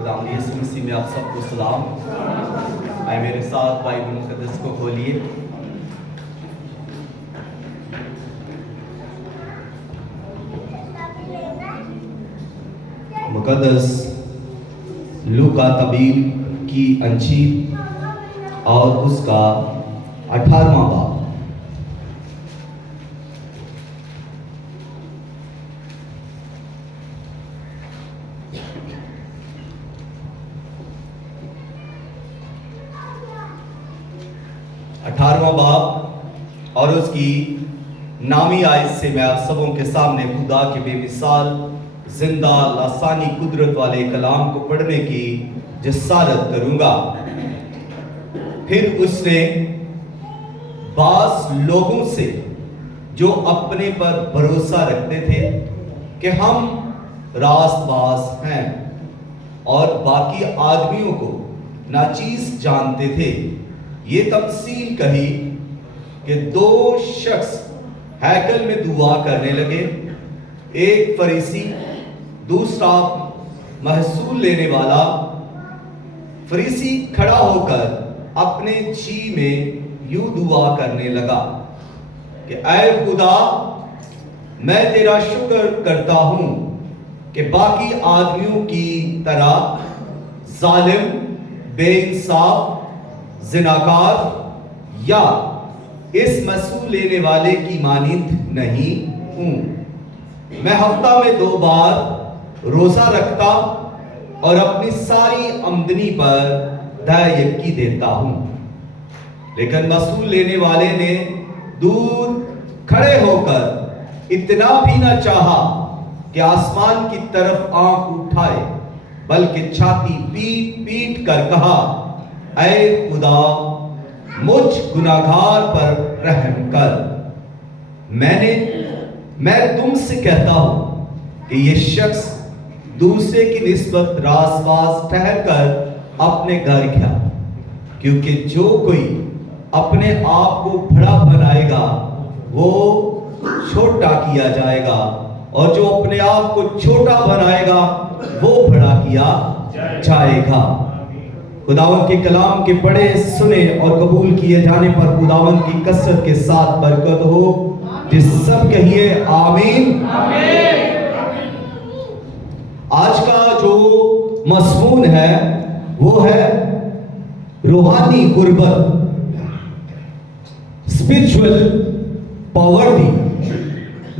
خداوند یسوع مسیح میں آپ سب کو سلام۔ آئے میرے ساتھ بائبل مقدس کو کھولیے۔ مقدس لوکا تبیل کی انجیل اور اس کا 18واں باب۔ باب اور اس کی نامی آیت سے میں آپ سبوں کے سامنے خدا کے بے مثال زندہ لسانی قدرت والے کلام کو پڑھنے کی جسارت کروں گا۔ پھر اس نے بعض لوگوں سے جو اپنے پر بھروسہ رکھتے تھے کہ ہم راست باز ہیں اور باقی آدمیوں کو ناچیز جانتے تھے، یہ تمثیل کہی کہ دو شخص ہیکل میں دعا کرنے لگے، ایک فریسی دوسرا محصول لینے والا۔ فریسی کھڑا ہو کر اپنے جی میں یوں دعا کرنے لگا کہ اے خدا، میں تیرا شکر کرتا ہوں کہ باقی آدمیوں کی طرح ظالم، بے انصاف، زناکار یا اس محصول لینے والے کی مانند نہیں ہوں۔ میں ہفتہ میں 2 بار روزہ رکھتا اور اپنی ساری آمدنی پر دہ یکی دیتا ہوں۔ لیکن محصول لینے والے نے دور کھڑے ہو کر اتنا بھی نہ چاہا کہ آسمان کی طرف آنکھ اٹھائے، بلکہ چھاتی پیٹ پیٹ کر کہا، اے خدا، مجھ گناہگار پر رحم کر۔ میں تم سے کہتا ہوں کہ یہ شخص دوسرے کی نسبت راست باز ٹھہر کر اپنے گھر گیا، کیونکہ جو کوئی اپنے آپ کو بڑا بنائے گا وہ چھوٹا کیا جائے گا، اور جو اپنے آپ کو چھوٹا بنائے گا وہ بڑا کیا جائے گا۔ خداوند کے کلام کے پڑھے، سنے اور قبول کیے جانے پر خداوند کی کثرت کے ساتھ برکت ہو۔ جس سب کہیے آمین۔ آج کا جو مضمون ہے وہ ہے روحانی غربت، اسپرچول پاورٹی،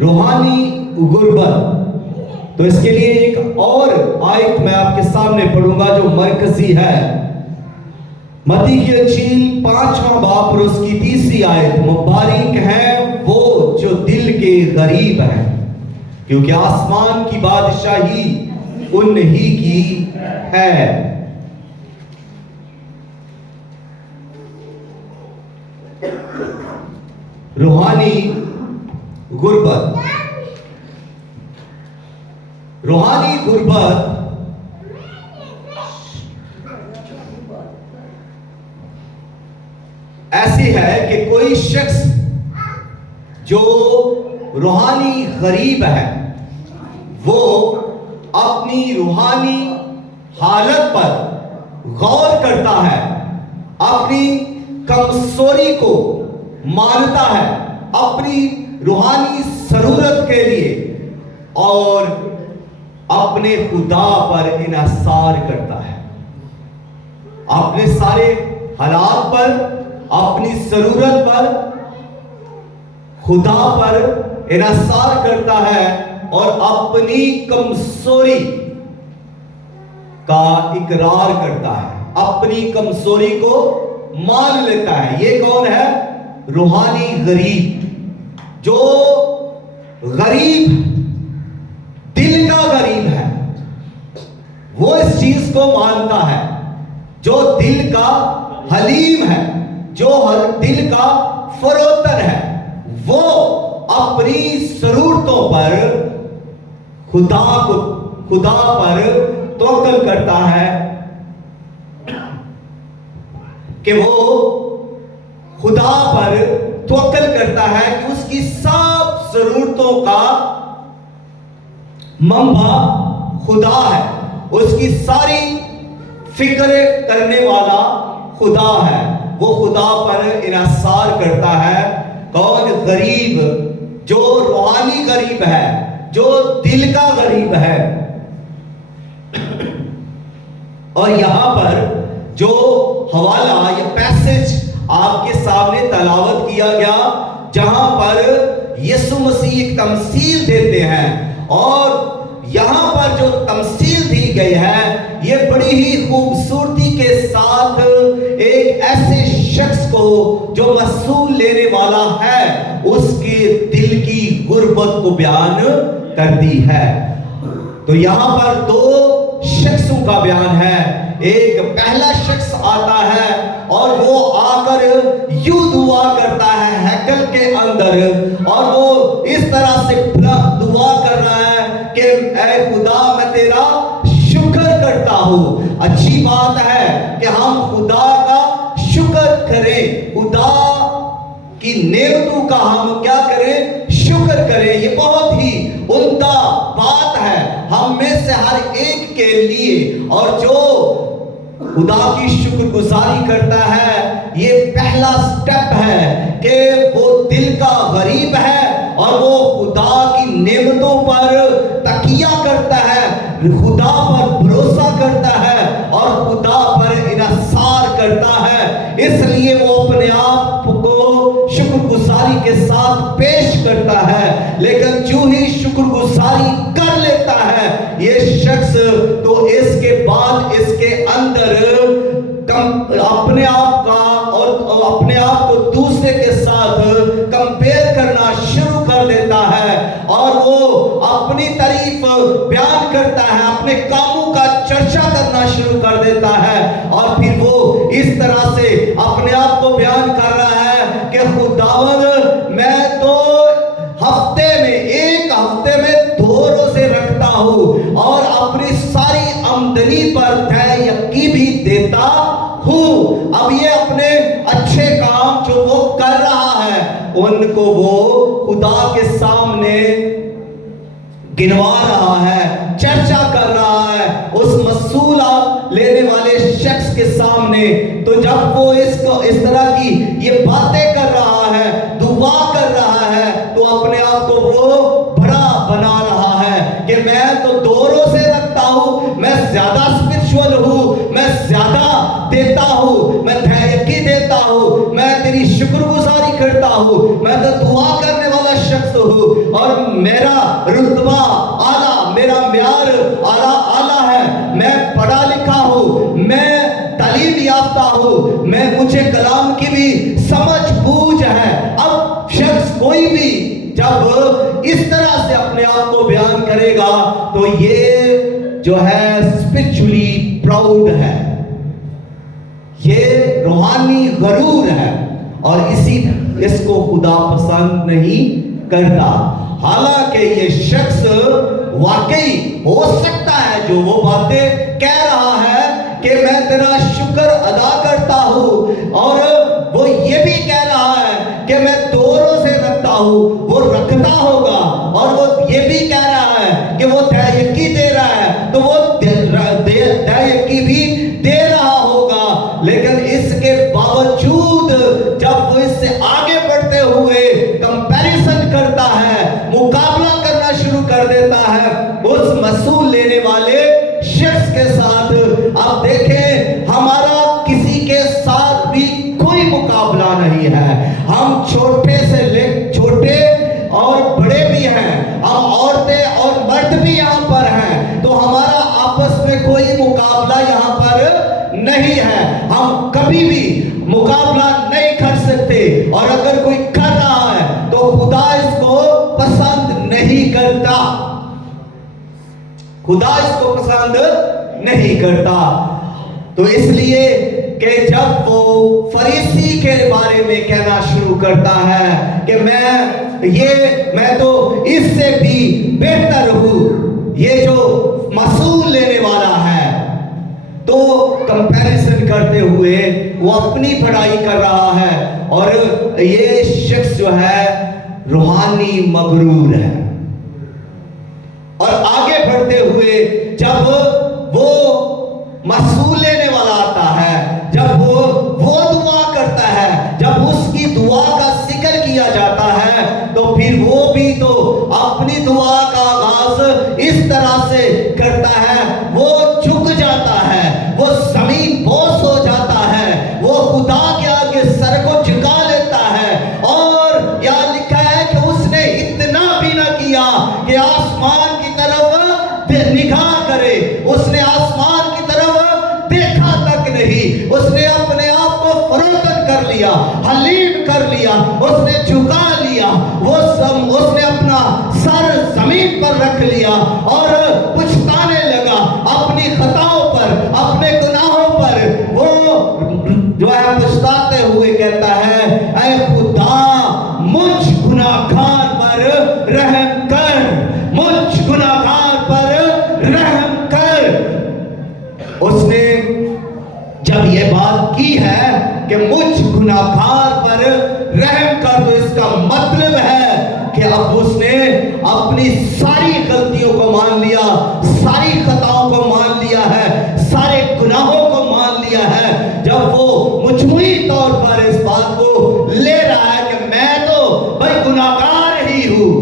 روحانی غربت۔ تو اس کے لیے ایک اور آیت میں آپ کے سامنے پڑھوں گا جو مرکزی ہے۔ متی کی انجیل 5واں باب اور اس کی 3ری آیت، مبارک ہیں وہ جو دل کے غریب ہیں، کیونکہ آسمان کی بادشاہی انہی کی ہے۔ روحانی غربت، روحانی غربت ایسی ہے کہ کوئی شخص جو روحانی غریب ہے وہ اپنی روحانی حالت پر غور کرتا ہے، اپنی کمزوری کو مانتا ہے اپنی روحانی ضرورت کے لیے، اور اپنے خدا پر انحصار کرتا ہے، اپنے سارے حالات پر، اپنی ضرورت پر خدا پر انحصار کرتا ہے اور اپنی کمزوری کا اقرار کرتا ہے، اپنی کمزوری کو مان لیتا ہے۔ یہ کون ہے؟ روحانی غریب۔ جو غریب، دل کا غریب ہے، وہ اس چیز کو مانتا ہے۔ جو دل کا حلیم ہے، جو دل کا فروتن ہے، وہ اپنی ضرورتوں پر خدا پر توکل کرتا ہے کہ وہ خدا پر توکل کرتا ہے کہ اس کی سب ضرورتوں کا منبع خدا ہے، اس کی ساری فکر کرنے والا خدا ہے، وہ خدا پر انحصار کرتا ہے۔ کون غریب؟ جو روحانی غریب ہے، جو دل کا غریب ہے۔ اور یہاں پر جو حوالہ یا پیسج آپ کے سامنے تلاوت کیا گیا، جہاں پر یسوع مسیح ایک تمثیل دیتے ہیں، اور یہاں پر جو تمثیل دی گئی ہے یہ بڑی ہی خوبصورتی کے ساتھ ایک ایسے شخص کو جو مسئول لینے والا ہے اس کے دل کی غربت کو بیان کرتی ہے۔ تو یہاں پر دو شخصوں کا بیان ہے۔ ایک پہلا شخص آتا ہے اور وہ آ کر یوں دعا کرتا ہے ہیکل کے اندر، اور وہ اس طرح سے دعا کر رہا ہے کہ اے خدا میں تیرا شکر کرتا ہوں۔ اچھی بات ہے کہ ہم خدا کا شکر کریں، خدا کی نعمتوں کا ہم کیا کریں؟ شکر کریں۔ یہ بہت ہی عمدہ بات ہے ہم میں سے ہر ایک کے لیے، اور جو خدا کی شکر گزاری کرتا ہے یہ پہلا سٹیپ ہے کہ وہ دل کا غریب ہے اور وہ خدا کی نعمتوں پر تکیہ کرتا ہے، خدا پر بھروسہ کرتا ہے اور خدا پر انحصار کرتا ہے۔ اس لیے وہ اپنے آپ کو شکر گزاری کے ساتھ پیش کرتا ہے، لیکن جو ہی شکر گزاری کر لیتا ہے یہ شخص، تو اس کے بعد اس کے اندر اپنے آپ کا اور اپنے آپ کو دوسرے کے ساتھ کمپیئر کرنا شروع کر دیتا ہے، اور وہ اپنی تعریف بیان کرتا ہے، اپنے کاموں کا چرچا کرنا شروع کر دیتا ہے، اور پھر وہ اس طرح سے اپنے آپ کو بیان کر رہا ہے کہ خداوند میں تو ایک ہفتے میں 2 روزے رکھتا ہوں اور اپنی ساری آمدنی پر دہ یکی بھی دیتا ہوں۔ اب یہ اپنے اچھے کام جو وہ کر رہا ہے ان کو وہ خدا کے سامنے گنوا رہا ہے، چرچا کر رہا ہے اس مسئولہ لینے والے شخص کے سامنے۔ تو جب وہ اس طرح کی یہ باتیں کر رہا ہے، دعا کر رہا ہے، تو اپنے آپ کو وہ بڑا بنا رہا ہے کہ میں تو 2 روزے رکھتا ہوں، میں زیادہ اسپرچول ہوں، میں زیادہ دیتا ہوں، میں دھیکی دیتا ہوں، میں تیری شکر گزاری کرتا ہوں، میں تو دعا کرنے والا شخص ہوں، اور میرا رتبہ اعلیٰ، میرا معیار اعلیٰ ہے، میں پڑھا لکھا ہوں، میں تعلیم یافتہ ہوں، مجھے کلام کی بھی سمجھ بوجھ ہے۔ اب شخص کوئی بھی جب اس طرح سے اپنے آپ کو بیان کرے گا تو یہ جو ہے اسپرچولی پراؤڈ ہے، یہ روحانی غرور ہے، اور اس کو خدا پسند نہیں کرتا۔ حالانکہ یہ شخص واقعی ہو سکتا ہے جو وہ باتیں کہہ رہا ہے کہ میں تیرا شکر ادا کرتا ہوں، اور وہ یہ بھی کہہ رہا ہے کہ میں 2 روزے رکھتا ہوں، وہ رکھتا ہوگا، اور وہ یہ بھی کہہ رہا ہے کہ وہ دہیکی دے رہا ہے، تو وہ دہیکی بھی دے رہا ہوگا، لیکن اس کے باوجود جب وہ اس سے آگے بڑھتے ہوئے کمپیریزن کرتا ہے، مقابلہ کرنا شروع کر دیتا ہے اس مسئول لینے والے شخص کے ساتھ۔ اب دیکھیں ہمارا کسی کے ساتھ بھی کوئی مقابلہ نہیں ہے، ہم چھوٹے سے چھوٹے اور بڑے بھی ہیں، ہم عورتیں اور مرد بھی یہاں پر ہیں، تو ہمارا آپس میں کوئی مقابلہ یہاں پر نہیں ہے، ہم کبھی بھی مقابلہ نہیں کر سکتے، اور اگر کوئی کر رہا ہے تو خدا اس کو پسند نہیں کرتا، خدا اس کو پسند نہیں کرتا۔ تو اس لیے کہ جب وہ فریسی کے بارے میں کہنا شروع کرتا ہے کہ میں تو اس سے بھی بہتر ہوں، یہ جو مسئول لینے والا ہے، تو کمپیریزن کرتے ہوئے وہ اپنی پڑھائی کر رہا ہے، اور یہ شخص جو ہے روحانی مغرور ہے۔ اور آگے بڑھتے ہوئے جب وہ مسئول لینے اس نے جھکا لیا، اس نے اپنا سر زمین پر رکھ لیا اور پچھتانے لگا اپنی خطاؤں پر، اپنے گناہوں پر۔ وہ جو ہے پچھتاتے ہوئے کہتا ہے اے خدا مجھ گناہگار پر رحم کر، مجھ گناہگار پر رحم کر۔ اس نے جب یہ بات کی ہے کہ مجھ گناہگار پر رحم کر، تو اس کا مطلب ہے کہ اب اس نے اپنی ساری غلطیوں کو مان لیا، ساری خطاؤں کو مان لیا ہے، سارے گناہوں کو مان لیا ہے۔ جب وہ مجموعی طور پر اس بات کو لے رہا ہے کہ میں تو بھائی گناہگار ہی ہوں،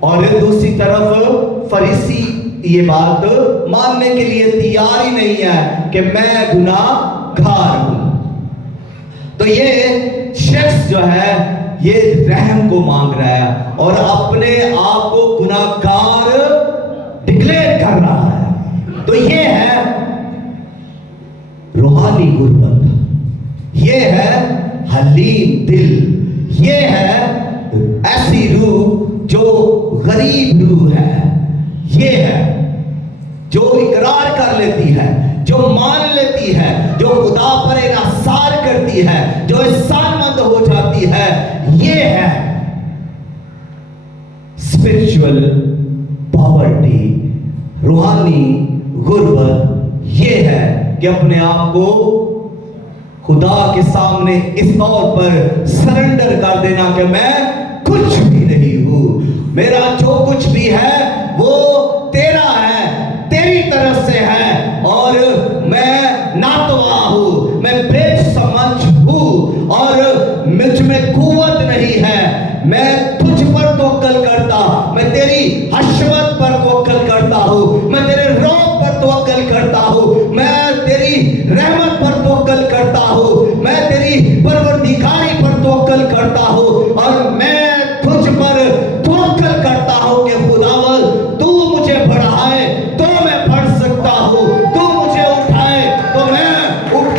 اور دوسری طرف فریسی یہ بات ماننے کے لیے تیار ہی نہیں ہے کہ میں گناہگار ہوں۔ تو یہ شخص جو ہے یہ رحم کو مانگ رہا ہے اور اپنے آپ کو گناہگار ڈکلیئر کر رہا ہے۔ تو یہ ہے روحانی غربت، یہ ہے حلیم دل، یہ ہے ایسی روح جو غریب روح ہے، یہ ہے جو اقرار کر لیتی ہے، جو مان لیتی ہے، جو خدا پر انحصار کرتی ہے، جو احسان مند ہو جاتی ہے۔ یہ ہے اسپرچول پاورٹی، روحانی غربت۔ یہ ہے کہ اپنے آپ کو خدا کے سامنے اس طور پر سرنڈر کر دینا کہ میں کچھ بھی نہیں ہوں، میرا جو کچھ بھی ہے وہ تیرا ہے، تیری طرف سے ہے، اور میں ناتوا ہوں، میں بے سمجھ ہوں، اور مجھ میں قوت نہیں ہے، میں تجھ پر توکل کرتا، میں تیری حشمت پر توکل کرتا ہوں، میں تیرے روح پر توکل کرتا ہوں، میں تیری رحمت پر توکل کرتا ہوں، میں تیری پروردگاری پر توکل کرتا ہوں، اور میں تجھ پر توکل کرتا ہوں کہ خداوند تو مجھے بڑھائے تو میں بڑھ سکتا ہوں، تو مجھے اٹھائے تو میں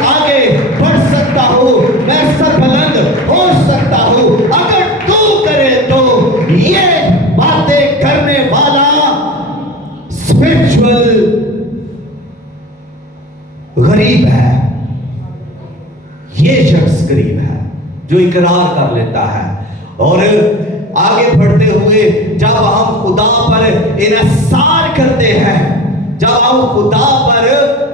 آگے بڑھ سکتا ہوں، میں سربلند ہو سکتا ہوں۔ اگر تو کرے تو یہ باتیں کرنے والا اسپرچول غریب ہے، یہ شخص غریب ہے جو اقرار کر لیتا ہے۔ اور آگے بڑھتے ہوئے جب ہم خدا پر انحصار کرتے ہیں، جب ہم خدا پر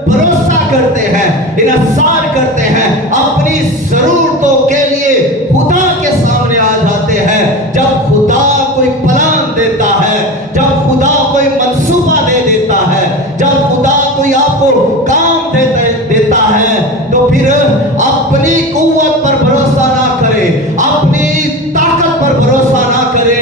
بھروسہ کرتے ہیں، انحصار کرتے ہیں، اپنی ضرورتوں کے لیے خدا کے سامنے آ جاتے ہیں، جب خدا کوئی پلان دیتا ہے، جب خدا کوئی منصوبہ دے دیتا ہے، جب خدا کوئی آپ کو کام دیتا ہے، تو پھر اپنی قوت پر بھروسہ نہ کرے، اپنی طاقت پر بھروسہ نہ کرے،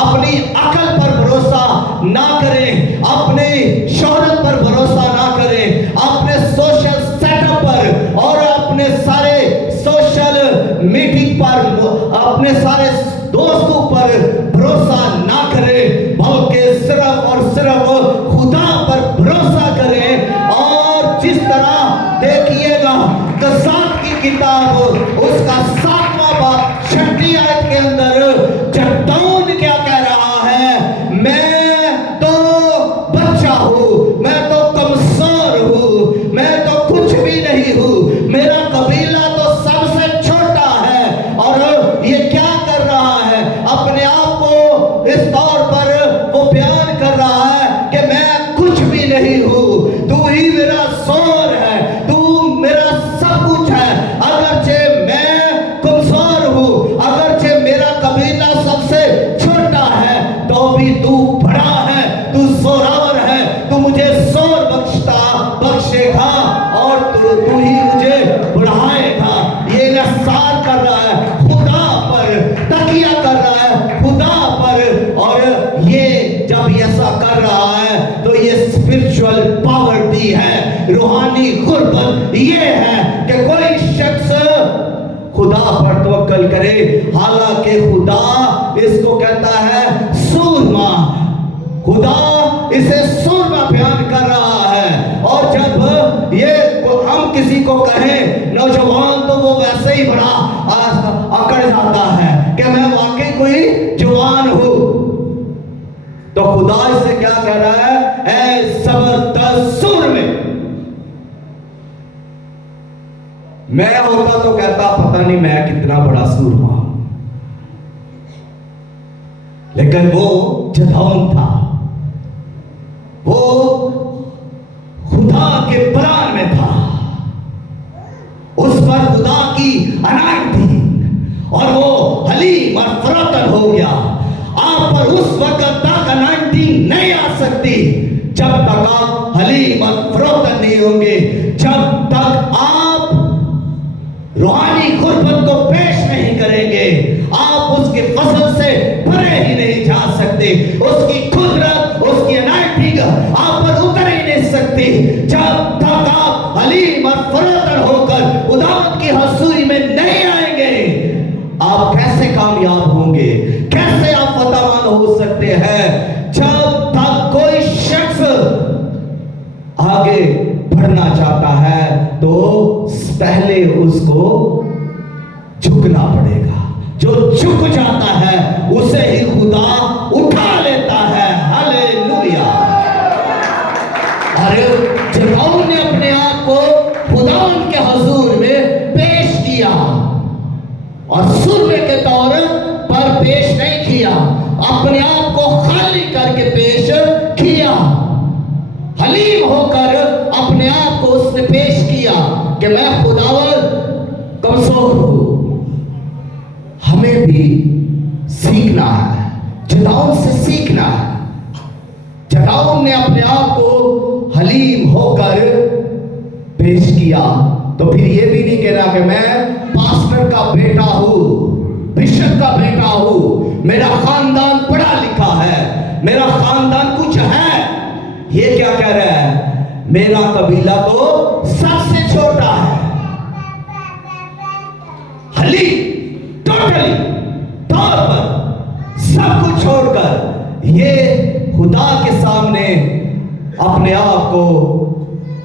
اپنی عقل پر بھروسہ نہ کرے، اپنی شہرت پر بھروسہ نہ کرے، اپنے سوشل سیٹ اپ پر اور اپنے سارے سوشل میٹنگ پر، اپنے سارے دوستوں پر بھروسہ نہ کرے، بلکہ صرف اور صرف خدا پر بھروسہ کرے۔ اور جس طرح دیکھیے گا قصات کی کتاب اس کا 7واں باب 6 آیت کے اندر چٹان کیا کہہ رہا ہے؟ میں تو بچہ ہوں، میں تو کمزور ہوں، میں تو کچھ بھی نہیں ہوں، میرا قبیلہ تو سب سے چھوٹا ہے۔ اور یہ کیا کر رہا ہے؟ اپنے آپ کو اس طور پر وہ بیان کر رہا ہے کہ میں کچھ بھی نہیں ہوں، تو ہی میرا زور ہے، تو میرا سب کچھ ہے۔ اگرچہ میں کمزور ہوں، اگرچہ میرا قبیلہ سب سے چھوٹا ہے، تو بھی تو بڑا ہے، تو زوراور ہے، تو مجھے زور بخشے گا، اور تو ہی مجھے بڑھائے گا۔ یہ انحصار کر رہا ہے خدا پر، تکیہ کر رہا ہے خدا پر، اور یہ جب ایسا کر رہا ہے تو یہ اسپرچول پاورٹی ہے، روحانی غربت۔ یہ ہے کہ کوئی شخص خدا پر توکل کرے، حالانکہ خدا اس کو کہتا ہے سورما، خدا اسے سورما بیان کر رہا ہے۔ اور جب یہ ہم کسی کو کہیں نوجوان تو وہ ویسے ہی بڑا میں ہوتا تو کہتا پتہ نہیں میں کتنا بڑا سورما ہوں، لیکن وہ جدعون تھا، وہ خدا کے پلان میں تھا، اس پر خدا کی عنایت تھی اور وہ حلیم اور فروتن ہو گیا۔ آپ پر اس وقت تک انائنٹنگ نہیں آ سکتی جب تک آپ حلیم اور فروتن نہیں ہوں گے، جب تک آپ روحانی غربت کو پیش نہیں کریں گے، آپ اس کے فضل سے بھرے ہی نہیں جا سکتے، اس کی قدرت، اس کی انائنٹنگ آپ پر اتر ہی نہیں سکتی جب تک آپ حلیم اور فروتن ہو کر خداوند کی حضوری میں نہیں آئیں گے۔ آپ کیسے کامیاب ہوں گے، کیسے آپ فتح مند ہو سکتے ہیں جب تک کوئی شخص آگے بڑھنا چاہتا ہے تو پہلے اس کو جھکنا پڑے گا، جو جھک جاتا ہے اسے ہی خدا اٹھا لیتا ہے۔ ہاللیلویا۔ اور جدعون نے اپنے آپ کو خداوند کے حضور میں پیش کیا اور سرمے کے طور پر پیش نہیں کیا، اپنے آپ کو خالی کر کے پیش کیا، حلیم ہو کر اپنے آپ کو اس نے پیش کیا کہ میں خداوند کمزور ہوں۔ ہمیں بھی سیکھنا ہے، جدعون سے سیکھنا ہے۔ جدعون نے اپنے آپ کو حلیم ہو کر پیش کیا تو پھر یہ بھی نہیں کہنا کہ میں پاسٹر کا بیٹا ہوں، بشپ کا بیٹا ہوں، میرا خاندان پڑھا لکھا ہے، میرا خاندان کچھ ہے۔ یہ کیا کہہ رہا ہے؟ میرا قبیلہ تو سب سے چھوٹا ہے۔ حلیم ٹوٹلی طور پر سب کچھ چھوڑ کر یہ خدا کے سامنے اپنے آپ کو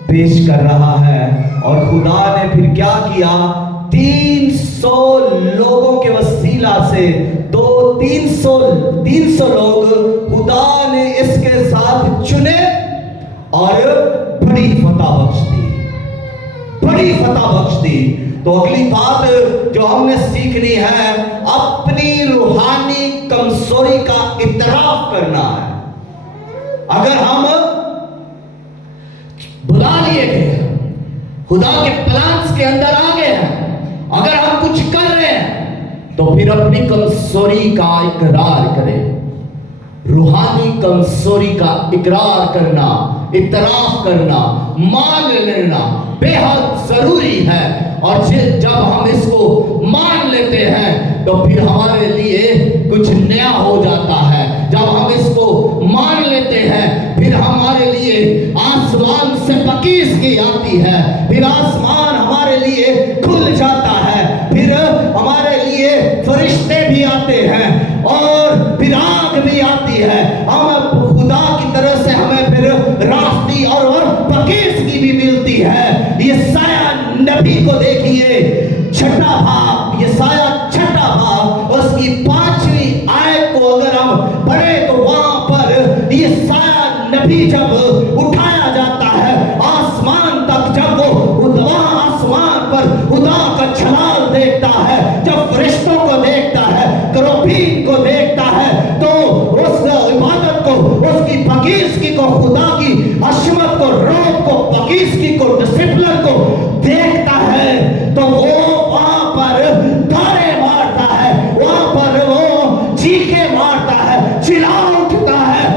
پیش کر رہا ہے، اور خدا نے پھر کیا کیا؟ 300 لوگوں کے وسیلہ سے تو 300 لوگ خدا نے اس کے ساتھ چنے اور بڑی فتح بخش دی، بڑی فتح بخش دی۔ تو اگلی بات جو ہم نے سیکھنی ہے، اپنی روحانی کمزوری کا اعتراف کرنا ہے۔ اگر ہم بلا لیے گئے، خدا کے پلانز کے اندر آ گئے ہیں، اگر ہم کچھ کر رہے ہیں تو پھر اپنی کمزوری کا اقرار کریں۔ روحانی کمزوری کا اقرار کرنا، اعتراف کرنا، مان لینا بے حد ضروری ہے، اور جب ہم اس کو مان لیتے ہیں تو پھر ہمارے لیے کچھ نیا ہو جاتا ہے۔ جب ہم اس کو مان لیتے ہیں پھر ہمارے لیے آسمان سے پکیزگی آتی ہے، پھر آسمان ہمارے لیے کھل جاتا ہے، پھر ہمارے لیے فرشتے بھی آتے ہیں اور پھر آگ بھی آتی ہے، ہم خدا کی طرف سے ہمیں پھر راستی اور پکیزگی بھی ملتی ہے۔ یسایہ نبی کو دیکھیے، چھٹا باب، یسایہ چھٹا باب، اس کی 5ویں آیت کو اگر ہم پڑھیں تو وہاں پر یسایہ نبی جب اٹھایا جاتا ہے آسمان تک، جب وہ وہاں آسمان پر خدا کا جلال دیکھتا ہے، جب فرشتوں کو دیکھتا ہے، کروبین کو دیکھتا ہے، تو اس عبادت کو، اس کی پکیزگی کو، خدا کی عظمت کو، روح کو، پکیزگی کو، ڈسپلن کو دیکھتا ہے، تو وہ وہاں پر دھارے مارتا ہے، وہاں پر وہ چیخے مارتا ہے، چلا اٹھتا ہے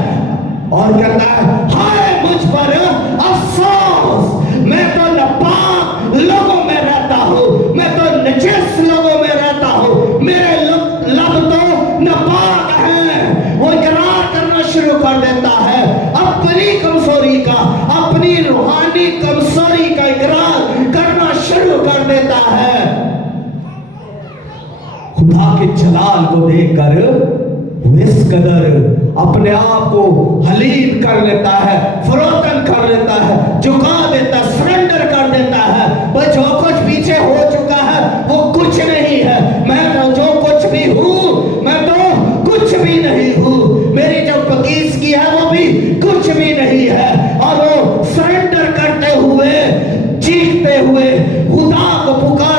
اور کہتا ہے ہائے مجھ پر افسوس، میں تو ناپاک لوگوں میں رہتا ہوں، میں تو نجس لوگوں میں رہتا ہوں، میرے لب تو ناپاک ہیں۔ وہ اقرار کرنا شروع کر دیتا ہے اپنی کمزوری کا، اپنی روحانی کمزوری کا اقرار کرنا شروع کر دیتا ہے۔ خدا کے جلال کو دیکھ کر وہ اس قدر اپنے آپ کو حلیم کر لیتا ہے، فروتن کر لیتا ہے، جھکا دیتا ہے، سرنڈر کر دیتا ہے۔ بس جو کچھ پیچھے ہو چکا ہے وہ کچھ نہیں ہے، میں تو جو کچھ بھی ہوں میں تو کچھ بھی نہیں ہوں، میری جو پکیزگی ہے وہ بھی کچھ بھی نہیں ہے، اور وہ سرنڈر کرتے ہوئے، چیختے ہوئے، خدا کو پکار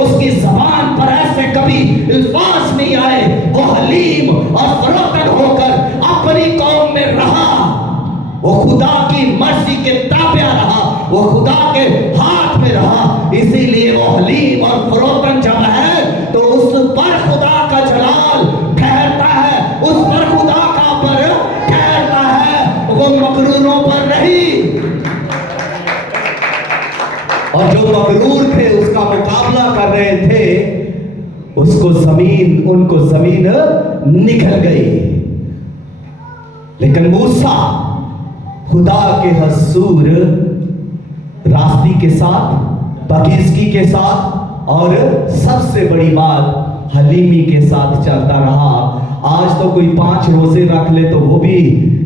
اس کی زبان پر ایسے کبھی الفاظ نہیں آئے. وہ حلیم اور فروتن ہو کر اپنی قوم میں رہا. وہ خدا کی مرضی کے تابع رہا, وہ خدا کے ہاتھ میں رہا. اسی لیے وہ حلیم اور فروتن جب ہے تو اس پر خدا کا جلال ٹھہرتا ہے, اس پر خدا کا پر ٹھہرتا ہے. وہ مغروروں پر نہیں, اور جو مغرور تھے اس کا مقابلہ کر رہے تھے, اس کو زمین, ان کو زمین نکل گئی. لیکن موسیٰ خدا کے حضور راستی کے ساتھ, پاکیزگی کے ساتھ, اور سب سے بڑی بات حلیمی کے ساتھ چلتا رہا. آج تو کوئی 5 روزے رکھ لے تو وہ بھی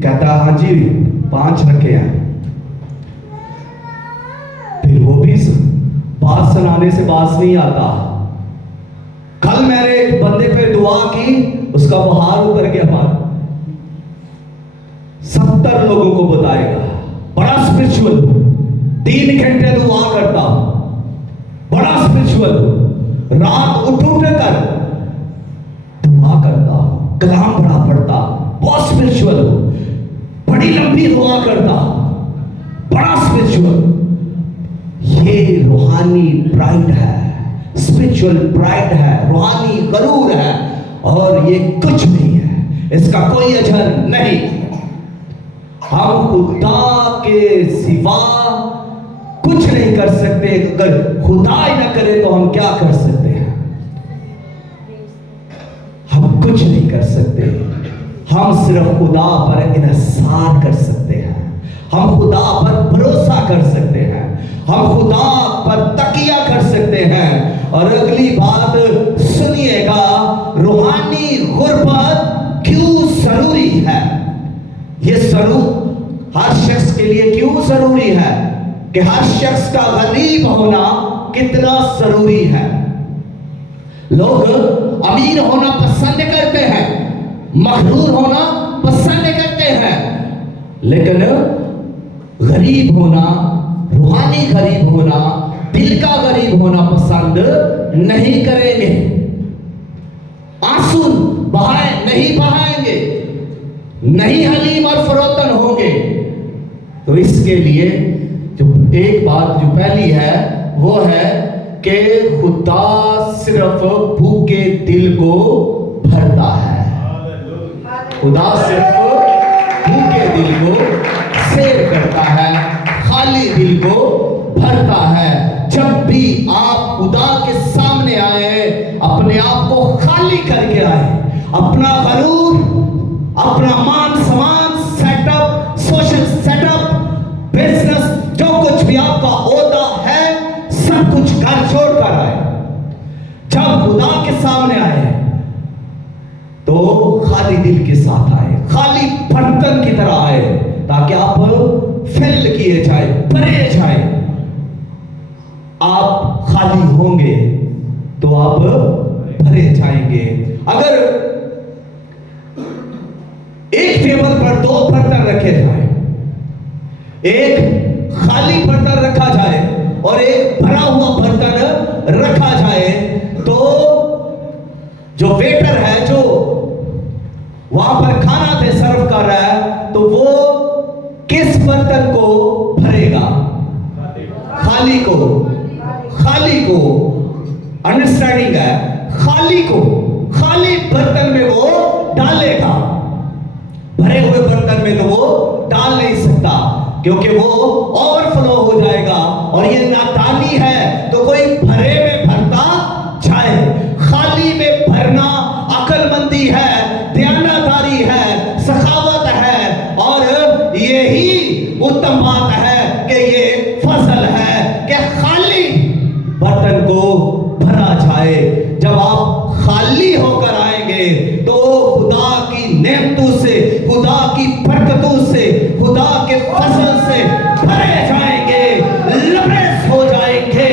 کہتا ہے ہاں جی 5 رکھے ہیں, پھر وہ بھی بات سنانے سے باز نہیں آتا. کل میں نے ایک بندے پہ دعا کی, اس کا بہار اتر گیا بات. 70 لوگوں کو بتائے گا, بڑا اسپرچول, 3 گھنٹے دعا کرتا, بڑا اسپرچول, رات اٹھ کر دعا کرتا, کلام بڑا پڑھتا, بہت اسپرچول, بڑی لمبی دعا کرتا, بڑا اسپرچول. یہ روحانی پرائڈ ہے, اسپرچول پرائڈ ہے, روحانی غرور ہے, اور یہ کچھ نہیں ہے, اس کا کوئی اجر نہیں. ہم خدا کے سوا کچھ نہیں کر سکتے. اگر خدا ہی نہ کرے تو ہم کیا کر سکتے ہیں؟ ہم کچھ نہیں کر سکتے. ہم صرف خدا پر انحصار کر سکتے ہیں, ہم خدا پر بھروسہ کر سکتے ہیں, ہم خدا پر تکیہ کر سکتے ہیں. اور اگلی بات سنیے گا, روحانی غربت کیوں ضروری ہے. یہ ضرور ہر شخص کے لیے کیوں ضروری ہے, کہ ہر شخص کا غریب ہونا کتنا ضروری ہے. لوگ امیر ہونا پسند کرتے ہیں, مغرور ہونا پسند کرتے ہیں, لیکن غریب ہونا, روحانی غریب ہونا, دل کا غریب ہونا پسند نہیں کریں گے. آنسو نہیں بہائیں گے, نہیں حلیم اور فروتن ہوں گے. تو اس کے لیے جو ایک بات جو پہلی ہے وہ ہے کہ خدا صرف بھوکے دل کو بھرتا ہے. خدا صرف بھوکے دل کو سیر کرتا ہے, خالی دل کو بھرتا ہے. جب بھی آپ خدا کے سامنے آئے, اپنے آپ کو خالی کر کے آئے, اپنا غرور, اپنا مان سمان, set up, social set up, business, جو کچھ بھی آپ کا عہدہ ہے, سب کچھ گھر چھوڑ کر آئے. جب خدا کے سامنے آئے تو خالی دل کے ساتھ آئے, خالی برتن کی طرح آئے, تاکہ آپ فل کیے جائے, بھرے جائے. آپ خالی ہوں گے تو آپ بھرے جائیں گے. اگر ایک ٹیبل پر 2 برتن رکھے جائیں, ایک خالی برتن رکھا جائے اور ایک بھرا ہوا برتن رکھا جائے, تو جو ویٹر ہے, جو وہاں پر کھانا دے سرو کر رہا ہے, تو وہ کس برتن کو بھرے گا؟ خالی کو. خالی کو انڈرسٹینڈنگ ہے, خالی کو, خالی برتن میں وہ ڈالے گا. بھرے ہوئے برتن میں تو وہ ڈال نہیں سکتا, کیونکہ وہ اوور فلو ہو جائے گا. اور یہ نادانی ہے, تو کوئی بھرے میں بھرتا جائے. خالی میں بھرنا عقل مندی ہے, دیانتداری ہے, سخاوت ہے, اور یہی اتم بات ہے کہ یہ فضل ہے کہ خالی برتن کو بھرا جائے. جب آپ خالی ہو کر آئیں گے تو خدا کی نعمتوں سے, خدا کی برکتوں سے, خدا کے فضل سے بھرے جائیں گے, لبریز ہو جائیں گے.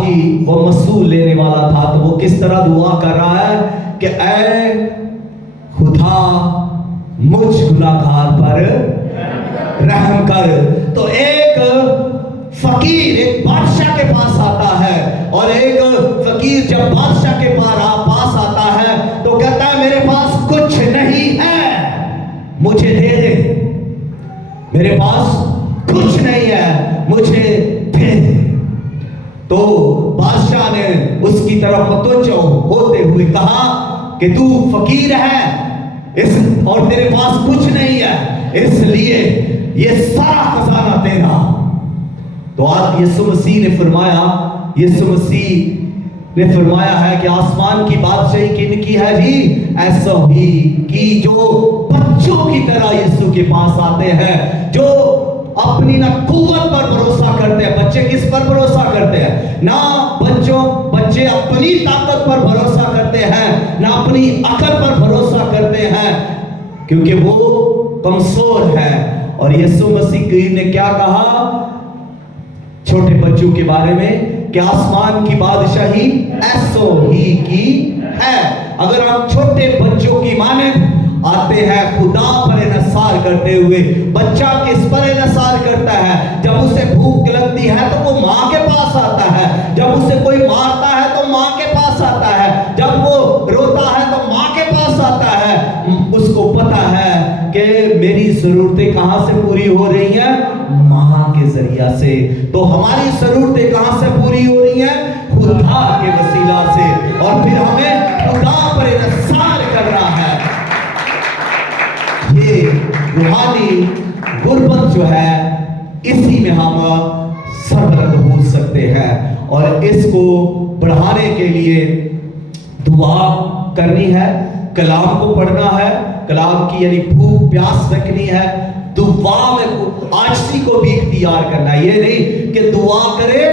کی وہ مسئول لینے والا تھا، تو وہ کس طرح دعا کر رہا ہے کہ اے خدا مجھ گناہگار پر رحم کر۔ تو ایک فقیر ایک بادشاہ کے پاس آتا ہے، اور ایک فقیر جب بادشاہ کے پاس آتا ہے تو کہتا ہے میرے پاس کچھ نہیں ہے، مجھے دے دے، میرے پاس کچھ نہیں ہے، مجھے دے دے۔ تو بادشاہ نے اس کی طرف متوجہ ہوتے ہوئے کہا کہ تو فقیر ہے اور تیرے پاس کچھ نہیں ہے، اس لیے یہ سارا خزانہ تیرا۔ تو آج یسوع مسیح نے فرمایا ہے کہ آسمان کی بادشاہی کن کی ہے جی؟ ایسا ہی کی جو بچوں کی طرح یسوع کے پاس آتے ہیں، جو اپنی نہ قوت پر بھروسہ کرتے ہیں۔ بچے کس پر بھروسہ کرتے ہیں؟ نہ بچے اپنی طاقت پر بھروسہ کرتے ہیں، نہ اپنی عقل پر بھروسہ کرتے ہیں، کیونکہ وہ کمزور ہے۔ اور یسوع مسیح نے کیا کہا چھوٹے بچوں کے بارے میں کہ آسمان کی بادشاہی ایسو ہی کی ہے۔ اگر ہم چھوٹے بچوں کی مانند آتے ہیں خدا پر انحصار کرتے ہوئے، بچہ کس پر انحصار کرتا ہے؟ جب اسے بھوک لگتی ہے تو وہ ماں کے پاس آتا ہے، جب اسے کوئی مارتا ہے تو ماں کے پاس آتا ہے، جب وہ روتا ہے تو ماں کے پاس آتا ہے۔ اس کو پتا ہے کہ میری ضرورتیں کہاں سے پوری ہو رہی ہیں؟ ماں کے ذریعہ سے۔ تو ہماری ضرورتیں کہاں سے پوری ہو رہی ہیں؟ خدا کے وسیلہ سے، اور پھر ہمیں خدا پر انحصار کر رہا ہے۔ یہ روحانی غربت جو ہے اسی میں ہم سربلند ہو سکتے ہیں، اور اس کو بڑھانے کے لیے دعا کرنی ہے، کلام کو پڑھنا ہے، کلام کی یعنی بھوک پیاس رکھنی ہے، دعا میں عاجزی کو بھی اختیار کرنا ہے۔ یہ نہیں کہ دعا کرے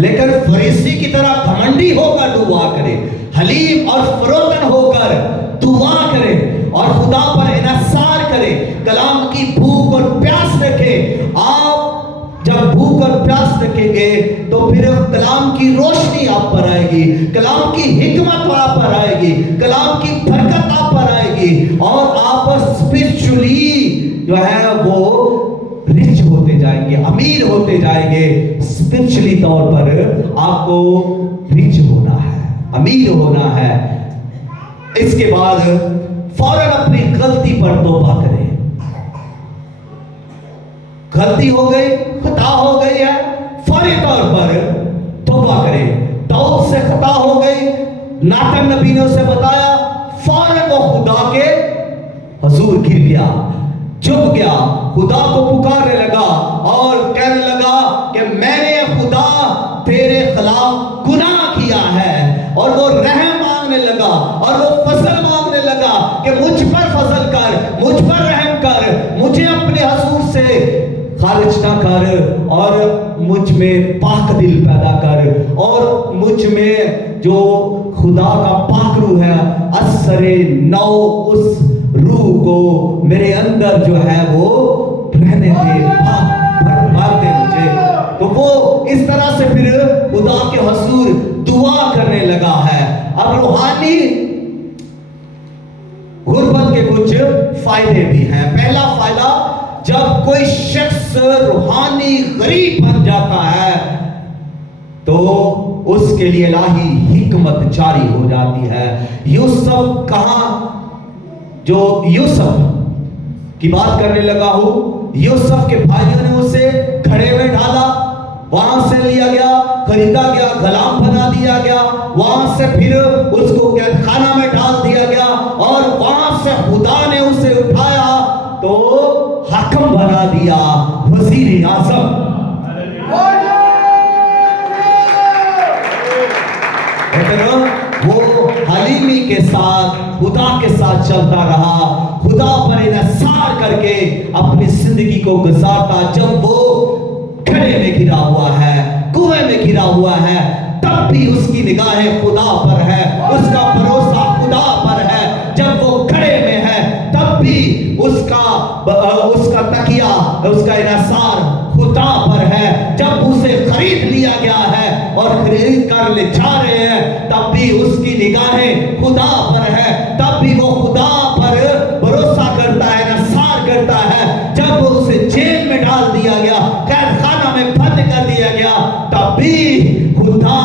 لیکن فریسی کی طرح گھمنڈی ہو کر دعا کرے، حلیم اور فروتن ہو کر دعا کرے اور خدا پر انحصار کرے، کلام کی بھوک اور پیاس رکھے۔ آپ جب بھوک اور پیاس رکھیں گے تو پھر کلام کی روشنی آپ پر آئے گی، کلام کی حکمت آپ پر آئے گی، کلام کی برکت آپ پر آئے گی، اور آپ اسپرچولی جو ہے وہ رچ ہوتے جائیں گے، امیر ہوتے جائیں گے۔ اسپرچولی طور پر آپ کو رچ ہونا ہے، امیر ہونا ہے۔ اس کے بعد فوراً اپنی غلطی پر توبہ کریں۔ غلطی ہو گئی، خطا ہو گئی ہے، فوری طور پر توبہ کریں۔ داؤد سے خطا ہو گئی، ناتن نبی نے اسے بتایا، فوراً وہ خدا کے حضور گر گیا، جھک گیا، خدا کو پکارنے لگا اور کہنے لگا کہ میں نے خدا تیرے خلاف گناہ کیا ہے، اور وہ رحم مانگنے لگا اور وہ فضل مانگنے لگا کہ مجھ پر فضل کر، مجھ پر رحم کر، مجھے اپنے حضور سے خارج نہ کر، اور مجھ میں پاک دل پیدا کر، اور مجھ میں جو خدا کا پاک روح ہے اثر نو اس روح کو میرے اندر جو ہے وہ رہنے دے، بھر دے مجھے۔ تو وہ اس طرح سے پھر خدا کے حضور دعا کرنے لگا ہے۔ اب روحانی غربت کے کچھ فائدے بھی ہیں۔ پہلا فائدہ، جب کوئی شخص روحانی غریب بن جاتا ہے تو اس کے لیے الہی حکمت جاری ہو جاتی ہے۔ یوسف کہاں، جو یوسف کی بات کرنے لگا ہوں، یوسف کے بھائیوں نے اسے گھڑے میں ڈالا، وہاں سے لیا گیا، خریدا گیا، غلام بنا دیا گیا، وہاں سے پھر اس کو قید خانہ میں ڈال دیا گیا، اور وہاں سے خدا نے اسے اٹھایا تو حاکم بنا دیا، وزیر اعظم۔ وہ حلیمی کے ساتھ، خدا کے ساتھ چلتا رہا، خدا پر انحصار کر کے اپنی زندگی کو گزارتا۔ جب وہ کھڑے میں گرا ہوا ہے، کنویں میں گرا ہوا ہے، تب بھی اس کی نگاہیں خدا پر ہے، اس کا بھروسہ خدا پر ہے۔ جب وہ کھڑے میں ہے تب بھی اس کا تکیہ، اس کا انحصار خدا پر ہے۔ جب اسے خرید لیا گیا ہے اور اور خرید کر لے جا رہے ہیں، تب بھی اس کی نگاہیں خدا پر ہے، تب بھی وہ خدا پر بھروسہ کرتا ہے، نثار کرتا ہے۔ جب وہ اسے جیل میں ڈال دیا گیا، قید خانہ میں بند کر دیا گیا، تب بھی خدا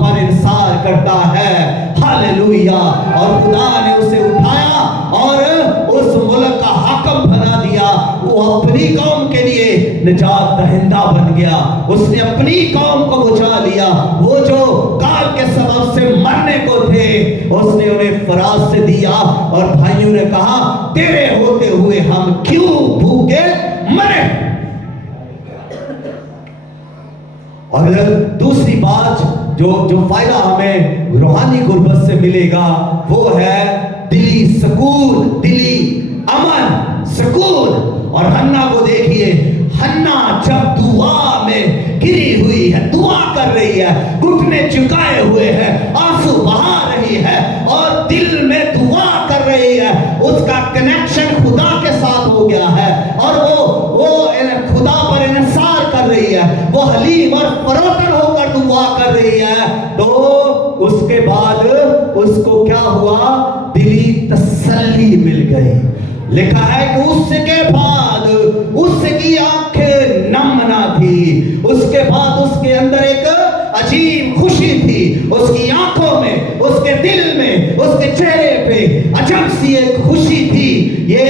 پر انصار کرتا ہے۔ ہاللویا! اور خدا نے اسے اٹھایا اور اس ملک کا حاکم بنا دیا۔ وہ اپنی قوم کے لیے نجات دہندہ بن گیا، اس نے اپنی قوم کو بچا لیا۔ وہ جو کال کے سبب سے مرنے کو تھے، اس نے انہیں فراز سے دیا، اور بھائیوں نے کہا تیرے ہوتے ہوئے ہم کیوں بھوکے مرے۔ اور دوسری بات جو فائدہ ہمیں روحانی غربت سے ملے گا، وہ ہے دلی سکون، دلی امن، سکون۔ اور حنا کو دیکھیے، حنا جب دعا میں گری ہوئی ہے، دعا کر رہی ہے، گھٹنے جھکائے ہوئے ہے، آنسو بہا رہی ہے اور دل میں دعا کر رہی ہے، اس کا کنیکشن خدا کے ساتھ ہو گیا ہے، اور وہ خدا پر انحصار کر رہی ہے، وہ حلیم اور فروتن ہو کر دعا کر رہی ہے۔ تو اس کے بعد اس کو کیا ہوا؟ دلی تسلی مل گئی۔ لکھا ہے کہ اس کے بعد اس کی آنکھیں نم نہ تھی، اس کے بعد اس کے اندر ایک عجیب خوشی تھی، اس کی آنکھوں میں، اس کے دل میں، اس کے چہرے پہ عجب سی ایک خوشی تھی۔ یہ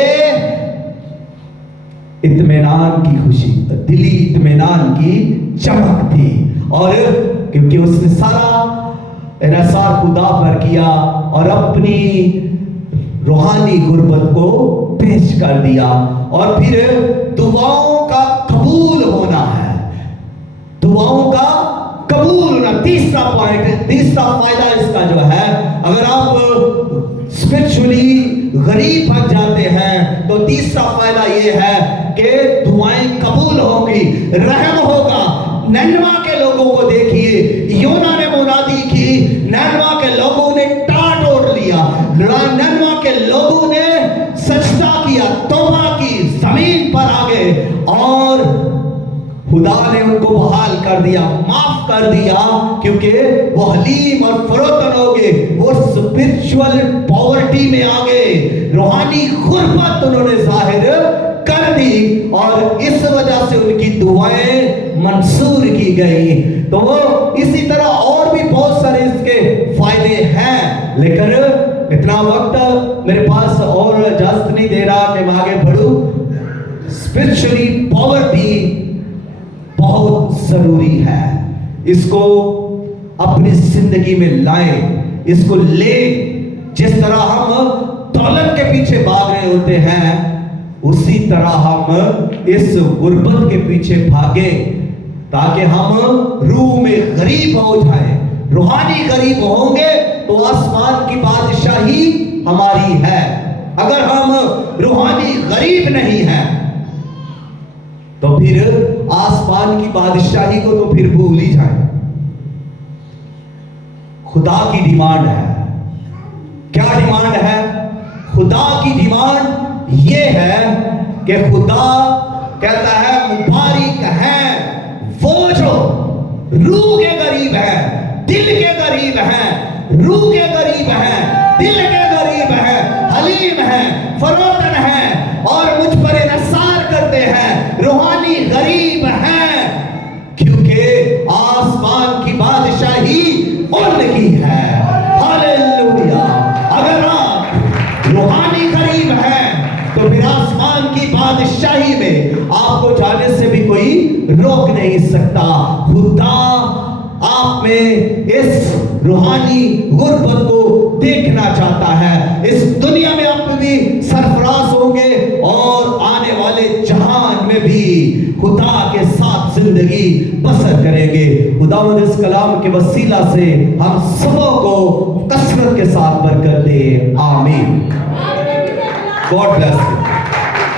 اطمینان کی خوشی، دلی اطمینان کی چمک تھی، اور کیونکہ اس نے سارا انحصار خدا پر کیا اور اپنی روحانی غربت کو پیش کر دیا۔ اور پھر دعاؤں کا قبول ہونا ہے، دعاؤں کا قبول ہونا تیسرا پوائنٹ، تیسرا فائدہ اس کا جو ہے، اگر آپ اسپرچولی غریب بن جاتے ہیں تو تیسرا فائدہ یہ ہے کہ دعائیں قبول ہوں گی، رحم ہوگا۔ نینوا کے لوگوں کو دیکھیے، یونا نے منادی کی، نینوا کے لوگوں نے ٹاٹ اوڑ لیا، نینوا کے لوگوں نے سجدہ کیا، توبہ کی، زمین پر آ گئے، اور خدا نے ان کو بحال کر دیا، معاف کر دیا، کیونکہ وہ حلیم اور فروتن ہو گئے، وہ اسپرچول پاورٹی میں آ گئے، روحانی غربت انہوں نے ظاہر کر دی، اور اس وجہ سے ان کی دعائیں منصور کی گئی۔ تو اسی طرح اور بھی بہت سارے اس کے فائدے ہیں، لیکن اتنا وقت میرے پاس اور اجازت نہیں دے رہا کہ میں آگے بڑھوں۔ اسپرچولی پاورٹی بہت ضروری ہے، اس کو اپنی زندگی میں لائیں، اس کو لیں۔ جس طرح ہم دولت کے پیچھے بھاگ رہے ہوتے ہیں، اسی طرح ہم اس غربت کے پیچھے بھاگیں، تاکہ ہم روح میں غریب ہو جائیں۔ روحانی غریب ہوں گے تو آسمان کی بادشاہی ہماری ہے۔ اگر ہم روحانی غریب نہیں ہیں تو پھر آسمان کی بادشاہی کو تو پھر بھول ہی جائیں۔ خدا کی ڈیمانڈ ہے، کیا ڈیمانڈ ہے؟ خدا کی ڈیمانڈ یہ ہے کہ خدا کہتا ہے مبارک ہیں وہ جو روح کے غریب ہیں، دل کے غریب ہیں، روح کے غریب ہیں، دل کے غریب ہیں، حلیم ہیں، فروتن ہیں، اور مجھ پر انحصار کرتے ہیں، روحانی غریب ہیں، کیونکہ آسمان کی بادشاہی ان کی ہے۔ ہاللویا! اگر آپ روحانی غریب ہیں تو پھر آسمان کی بادشاہی میں آپ کو جانے سے بھی کوئی روک نہیں سکتا۔ خدا آپ میں اس روحانی غربت کو دیکھنا چاہتا ہے۔ اس دنیا میں آپ بھی سرفراز ہوں گے اور آنے والے جہان میں بھی خدا کے ساتھ زندگی بسر کریں گے۔ خداوند اس کلام کے وسیلہ سے ہم سبوں کو کثرت کے ساتھ برکت دے، آمین۔ God bless you.